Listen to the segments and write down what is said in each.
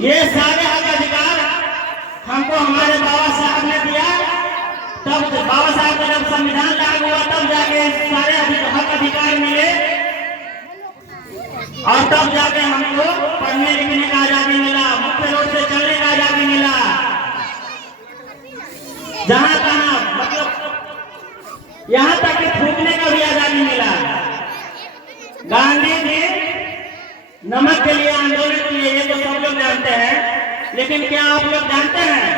ये सारे हक अधिकार हमको हमारे बाबा साहब ने दिया। तब बाबा साहब का जब संविधान लागू हुआ तब जाके सारे हक अधिकार मिले और तब जाके हमको पढ़ने लिखने का आजादी मिला, मुख्य रोड से चलने का आजादी मिला, जहां तहां मतलब यहाँ तक कि थूकने का भी आजादी मिला। गांधी जी नमक के लिए आंदोलन किए, ये तो सब लोग जानते हैं, लेकिन क्या आप लोग जानते हैं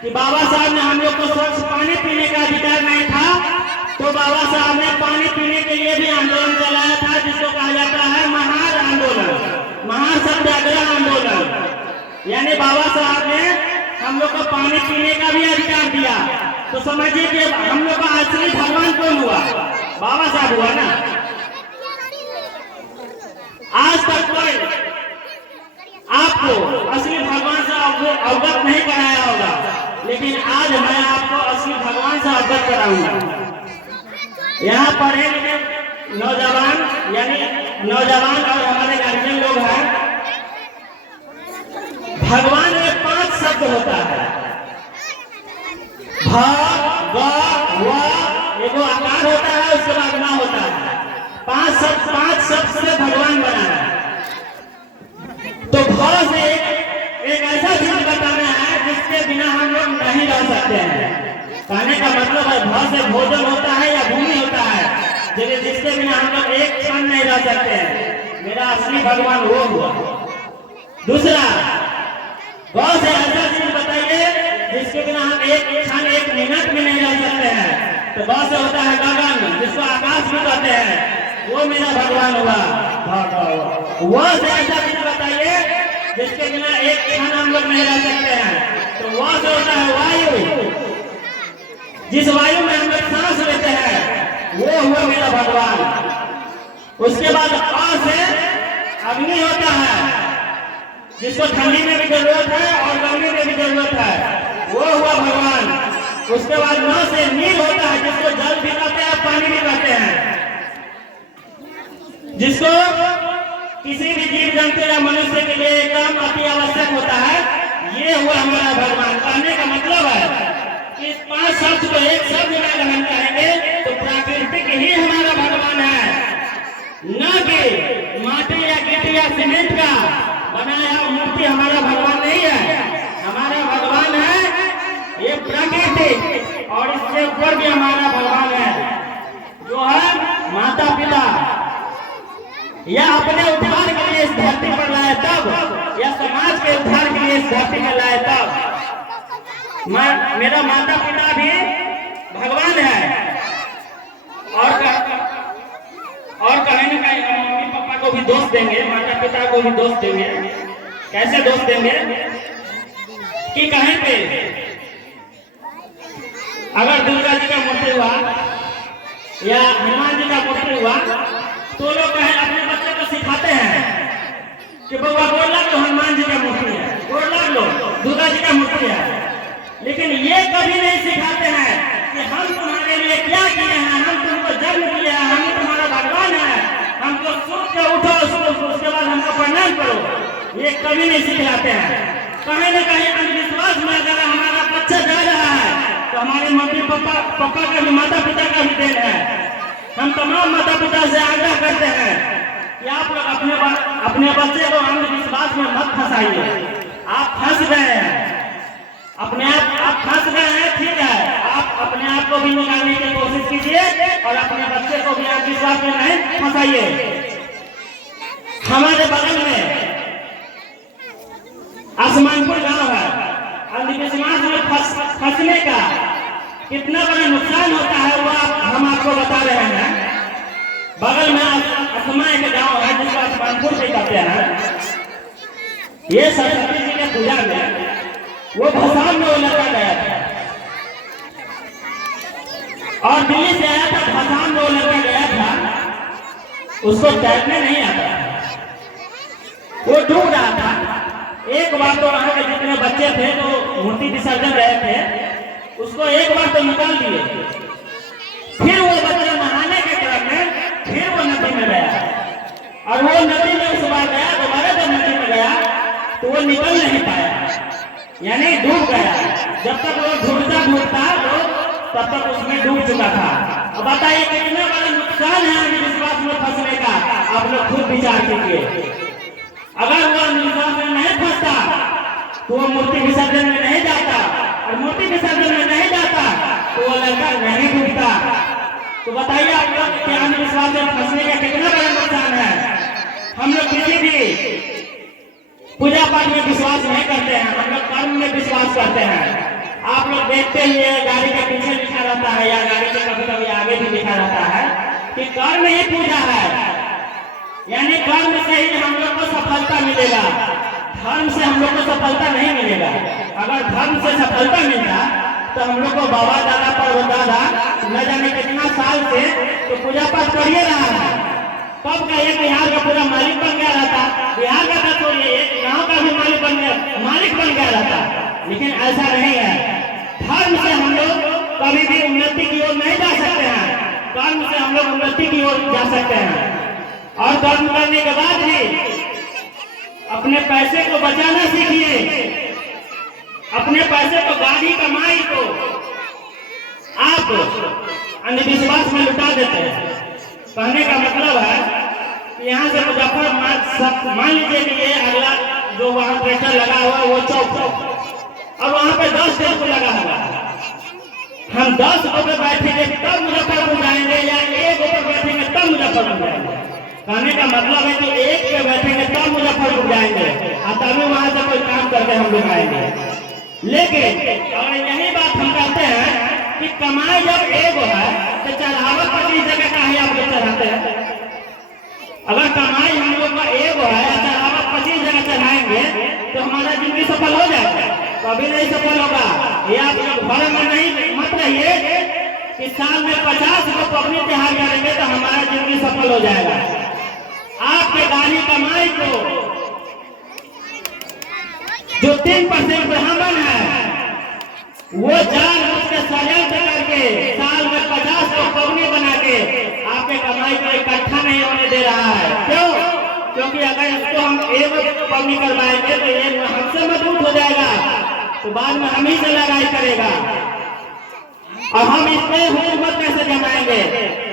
कि बाबा साहब ने हम लोग को स्वच्छ पानी पीने का अधिकार नहीं था, तो बाबा साहब ने पानी पीने के लिए भी आंदोलन चलाया था, जिसको कहा जाता है महार आंदोलन, महार सत्याग्रह आंदोलन। यानी बाबा साहब ने हम लोग को पानी पीने का भी अधिकार दिया। तो समझिए कि हम लोग का असली भगवान कौन हुआ? बाबा साहब हुआ ना। आज तक कोई आपको असली भगवान से अवगत नहीं कराया होगा, लेकिन आज मैं आपको असली भगवान से अवगत कराऊंगा। यहाँ पढ़े लिखे नौजवान यानी नौजवान और हमारे गार्जियन लोग हैं, भगवान में 5 शब्द होता है। भ, ग, व, एगो आकार होता है, उसके बाद ना होता है। 5 शब्द से भगवान बना है। तो भ से एक ऐसा चीज बताना है जिसके बिना हम लोग नहीं रह सकते हैं। कहने का मतलब है भ से भोजन होता है या भूमि होता है, जिसके बिना हम लोग एक क्षण नहीं रह सकते हैं। मेरा असली भगवान वो हुआ। दूसरा, ग से ऐसा चीज बताइए जिसके बिना हम एक क्षण एक मिनट में नहीं रह सकते हैं। तो ग से होता है गगन, जिसको आकाश भी कहते हैं, वो मेरा भगवान हुआ। वो से ऐसा चीज बताइए जिसके बिना एक क्षण हम लोग नहीं रह सकते हैं। तो वो से होता है वायु, जिस वायु में हम लोग सांस लेते हैं, वो हुआ मेरा भगवान। उसके बाद अ से अग्नि होता है, जिसको ठंडी में भी जरूरत है और गर्मी में भी जरूरत है, वो हुआ भगवान। उसके बाद न से नील होता है, जिसको जल भी कहते हैं पानी भी कहते हैं, जिसको किसी भी जीव जंतु या मनुष्य के लिए एकदम अति आवश्यक होता है, ये हुआ हमारा भगवान। कहने का मतलब है कि इस 5 शब्द को एक शब्द में अगर हम कहेंगे तो प्राकृतिक ही हमारा भगवान है, न कि माटी या गिट्टी या सीमेंट का बनाया मूर्ति हमारा भगवान नहीं है। हमारा भगवान है ये प्रकृति, और इससे ऊपर भी हमारा भगवान है जो है माता पिता। या अपने उद्धार के लिए इस धरती पर लाए तब, या समाज के उद्धार के लिए इस धरती पर लाए तब। मेरा माता पिता भी भगवान है। और कहीं न कहीं मम्मी पापा को भी दोष देंगे, माता पिता को भी दोष देंगे। कैसे दोष देंगे कि कहीं पे अगर दुर्गा जी का मूर्ति हुआ या हनुमान जी का मूर्ति हुआ, तो लोग कहें अपने बच्चे को सिखाते हैं कि बउआ गोर लग लो, हनुमान जी का मूर्ति है, गोर लग लो, दुर्गा जी का मूर्ति है। लेकिन ये कभी नहीं सिखाते हैं कि हम तुम्हारे लिए क्या किए हैं, हम तुमको जन्म दिया है, हम तुम्हारा भगवान है, हमको सोच के उठो, उसके बाद हमको प्रणाम करो। ये कभी नहीं सिखाते हैं। कहीं न कहीं अंधविश्वास में अगर हमारा बच्चा जा रहा है तो हमारे मम्मी पापा का भी, माता पिता का भी देन है। हम तमाम माता पिता से आग्रह करते हैं कि आप लोग अपने बच्चे को अंधविश्वास में मत फंसाइए। आप फंस गए हैं, अपने आप फंस गए हैं, ठीक है, आप अपने आप को भी निकालने की कोशिश कीजिए और अपने बच्चे को भी अंधविश्वास में नहीं फंसाइए। हमारे बगल में आसमानपुर गांव है। अंधविश्वास में फंसने का कितना बड़ा नुकसान होता है वो हम आपको बता रहे हैं। बगल में असमा एक गांव है जिसको आसमानपुर से कहते हैं। ये सरस्वती जी के पूजा में वो भसान में वो लड़का गया था और दिल्ली से आया था, भसान में वो लड़का गया था, उसको तैरने नहीं आता, वो डूब रहा था। एक बार तो वहां के जितने बच्चे थे तो मूर्ति विसर्जन रहे थे, उसको एक बार तो निकाल दिए। फिर वो बच्चा नहाने के क्रम में फिर वो नदी में गया और वो नदी में उस बार गया, दोबारा जब नदी में गया तो वो निकल नहीं पाया, यानी डूब गया। जब तक वो ढूंढता ढूंढता तो तब तक उसमें डूब चुका था। अब बताइए कितना बड़ा नुकसान है अंधविश्वास में फंसने का, आप लोग खुद विचार कीजिए। अगर वो अंधविश्वास में नहीं फंसता तो वो मूर्ति विसर्जन में नहीं जाता, और मूर्ति विसर्जन में नहीं जाता तो वो लड़का नहीं डूबता। तो बताइए आप लोग कि अंधविश्वास में फंसने का कितना बड़ा नुकसान है। हम लोग किसी भी पूजा पाठ में विश्वास नहीं करते हैं, हम लोग कर्म में विश्वास करते हैं। आप लोग देखते ही गाड़ी के पीछे लिखा रहता है या गाड़ी के कभी कभी आगे भी लिखा रहता है कि कर्म ही पूजा है, यानी कर्म से ही हम लोग को सफलता मिलेगा, धर्म से हम लोग को सफलता नहीं मिलेगा। अगर धर्म से सफलता मिलता तो हम लोग को बाबा दादा परदादा न जाने कितना साल से तो पूजा पाठ करिए रहा है। कब का एक बिहार का पूरा मालिक बन गया रहता, बिहार का तो छोड़िए एक गांव का भी मालिक बन गया रहता, लेकिन ऐसा नहीं है। धर्म से हम लोग कभी भी उन्नति की ओर नहीं जा सकते हैं, कर्म से हम लोग उन्नति की ओर जा सकते हैं। और कर्म करने के बाद भी अपने पैसे को बचाना सीखिए। अपने पैसे को, गाड़ी कमाई को आप अंधविश्वास में लुटा देते हैं। कहने का मतलब है कि यहाँ से मुजफ्फरपुर मान लीजिए कि ये अगला जो वहाँ ट्रैक्टर लगा हुआ है वो चौक, और वहाँ पे 10 टेम्पो लगा हुआ है। हम 10 पे बैठेंगे तब मुजफ्फरपुर जाएंगे या 1 पे बैठेंगे तब मुजफ्फरपुर जाएंगे। कहने का मतलब है कि 1 पे बैठेंगे तब मुजफ्फरपुर जाएंगे और तभी वहाँ से कोई काम करके हम लोग आएंगे। लेकिन और यही बात हम कहते हैं कि कमाई जब एगो है तो चढ़ावा 25 जगह का ही आप लोग चढ़ाते हैं। अगर कमाई हम लोग का एगो है, चढ़ावा 25 जगह चढ़ाएंगे तो हमारा जिंदगी सफल हो जाएगा, कभी नहीं सफल होगा। ये आप लोग भर में नहीं मत रहिए कि साल में 50 को पबनी त्योहार करेंगे तो हमारा जिंदगी सफल हो जाएगा। आपके गाड़ी कमाई को जो 3% ब्राह्मण है वो जानबूझ के षड्यंत्र करके साल में 50 को पबनी बना के आपके कमाई को इकट्ठा नहीं होने दे रहा है। क्यों? क्योंकि अगर इसको हम एक पबनी करवाएंगे तो ये हमसे मजबूत हो जाएगा, तो बाद में हम ही से लड़ाई करेगा और हम इस पे हुकूमत कैसे जमाएंगे।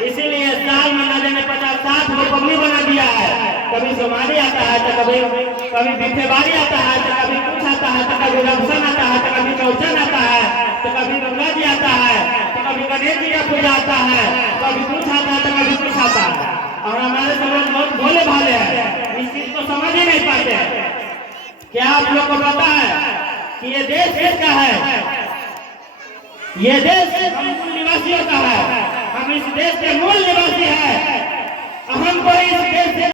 इसीलिए साल में न जाने 50-60 को पबनी बना दिया है। कभी सोमाली आता है तो कभी बिठेबारी आता है तो कभी कुछ आता है तो कभी रमसन आता है तो कभी चौचन आता है तो कभी गंगा जी आता है तो कभी गणेश जी का पूजा आता है, कभी कुछ आता है तो कभी कुछ आता है। और हमारे समाज बहुत भोले भाले हैं, इस चीज को समझ ही नहीं पाते। क्या आप लोग को पता है कि ये देश किसका है? ये देश हम मूल निवासियों का है। हम इस देश के मूल निवासी हैं। हमको इस देश से